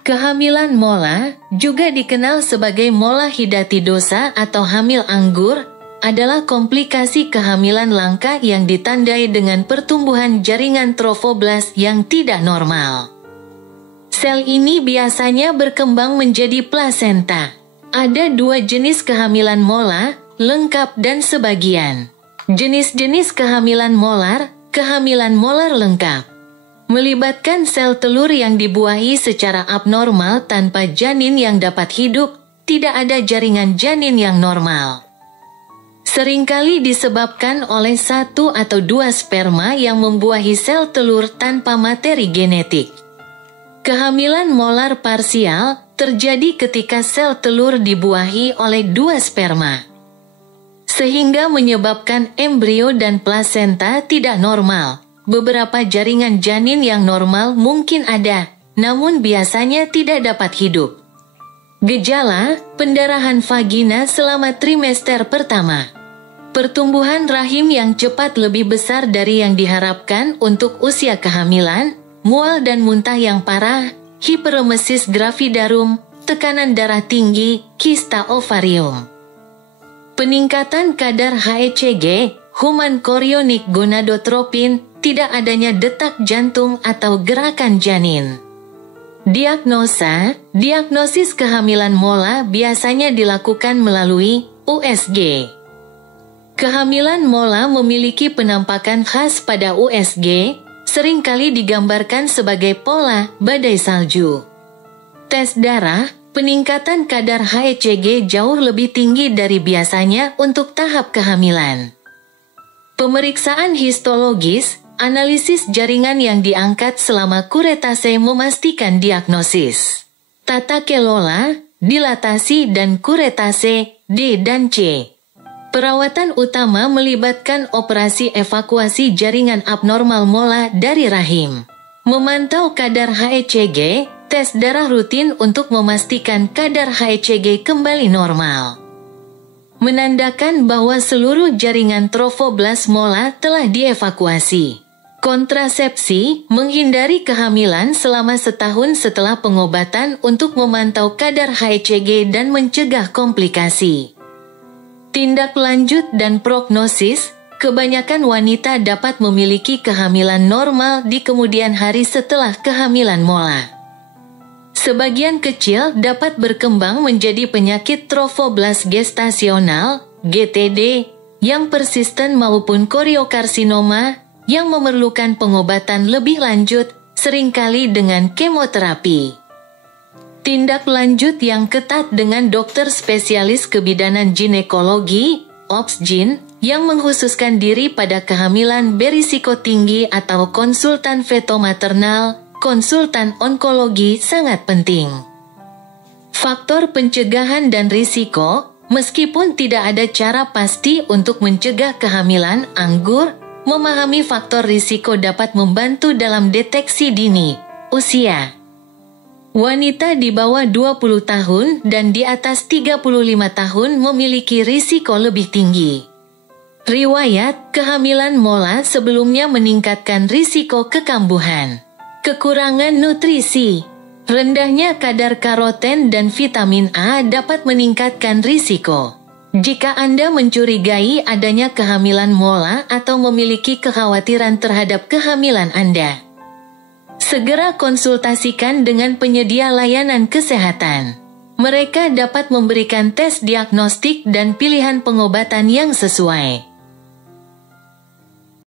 Kehamilan mola, juga dikenal sebagai mola hidatidosa atau hamil anggur, adalah komplikasi kehamilan langka yang ditandai dengan pertumbuhan jaringan trofoblast yang tidak normal. Sel ini biasanya berkembang menjadi plasenta. Ada 2 jenis kehamilan mola, lengkap dan sebagian. Jenis-jenis kehamilan molar, kehamilan molar lengkap, melibatkan sel telur yang dibuahi secara abnormal tanpa janin yang dapat hidup, tidak ada jaringan janin yang normal. Seringkali disebabkan oleh 1 atau 2 sperma yang membuahi sel telur tanpa materi genetik. Kehamilan molar parsial terjadi ketika sel telur dibuahi oleh 2 sperma, sehingga menyebabkan embrio dan plasenta tidak normal. Beberapa jaringan janin yang normal mungkin ada, namun biasanya tidak dapat hidup. Gejala, pendarahan vagina selama trimester pertama. Pertumbuhan rahim yang cepat lebih besar dari yang diharapkan untuk usia kehamilan, mual dan muntah yang parah, hiperemesis gravidarum, tekanan darah tinggi, kista ovarium. Peningkatan kadar HCG, human chorionic gonadotropin, tidak adanya detak jantung atau gerakan janin. Diagnosis kehamilan mola biasanya dilakukan melalui USG. Kehamilan mola memiliki penampakan khas pada USG, seringkali digambarkan sebagai pola badai salju. Tes darah, peningkatan kadar HCG jauh lebih tinggi dari biasanya untuk tahap kehamilan. Pemeriksaan histologis, analisis jaringan yang diangkat selama kuretase memastikan diagnosis. Tata kelola, dilatasi dan kuretase, D dan C. Perawatan utama melibatkan operasi evakuasi jaringan abnormal mola dari rahim. Memantau kadar HCG, tes darah rutin untuk memastikan kadar HCG kembali normal, menandakan bahwa seluruh jaringan trofoblast mola telah dievakuasi. Kontrasepsi, menghindari kehamilan selama setahun setelah pengobatan untuk memantau kadar HCG dan mencegah komplikasi. Tindak lanjut dan prognosis, kebanyakan wanita dapat memiliki kehamilan normal di kemudian hari setelah kehamilan mola. Sebagian kecil dapat berkembang menjadi penyakit trofoblast gestasional, GTD, yang persisten maupun koriokarsinoma, yang memerlukan pengobatan lebih lanjut, seringkali dengan kemoterapi. Tindak lanjut yang ketat dengan dokter spesialis kebidanan ginekologi, OBS-GYN, yang mengkhususkan diri pada kehamilan berisiko tinggi atau konsultan feto-maternal, konsultan onkologi sangat penting. Faktor pencegahan dan risiko, meskipun tidak ada cara pasti untuk mencegah kehamilan anggur, memahami faktor risiko dapat membantu dalam deteksi dini. Usia. Wanita di bawah 20 tahun dan di atas 35 tahun memiliki risiko lebih tinggi. Riwayat kehamilan mola sebelumnya meningkatkan risiko kekambuhan. Kekurangan nutrisi. Rendahnya kadar karoten dan vitamin A dapat meningkatkan risiko. Jika Anda mencurigai adanya kehamilan mola atau memiliki kekhawatiran terhadap kehamilan Anda, segera konsultasikan dengan penyedia layanan kesehatan. Mereka dapat memberikan tes diagnostik dan pilihan pengobatan yang sesuai.